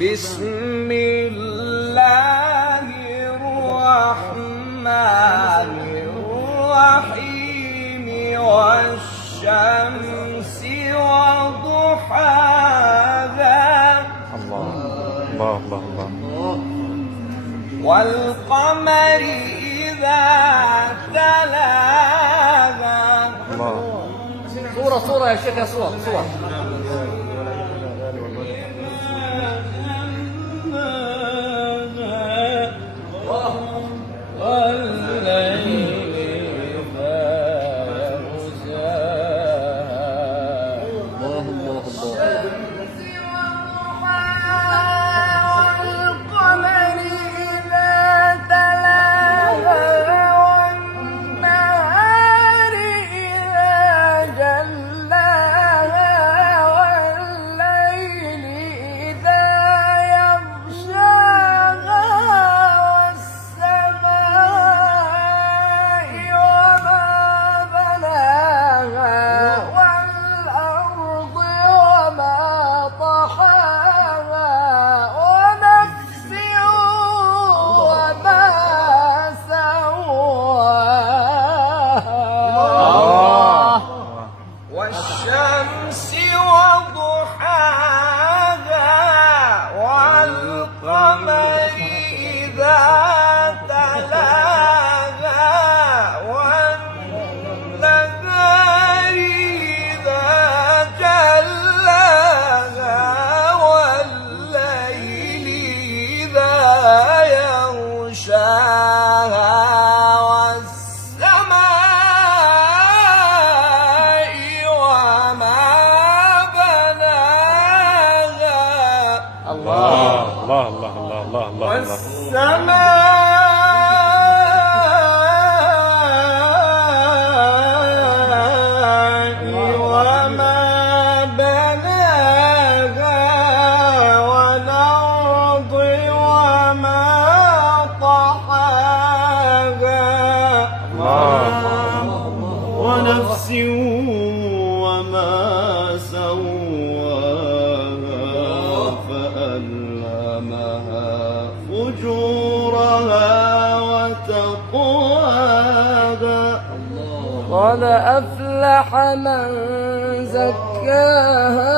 بسم الله الرحمن الرحيم والشمس وضحاها والقمر إذا تلاها. صورة يا شيخ، يا صور. والشمس وضحاها والقمر إذا تلاها والنهار إذا جلاها والليل إذا يغشاها والسماء وما بناها والأرض وما طحاها ونفس وما سواها فألهمها فجورها وتقواها. قد أفلح من زكاها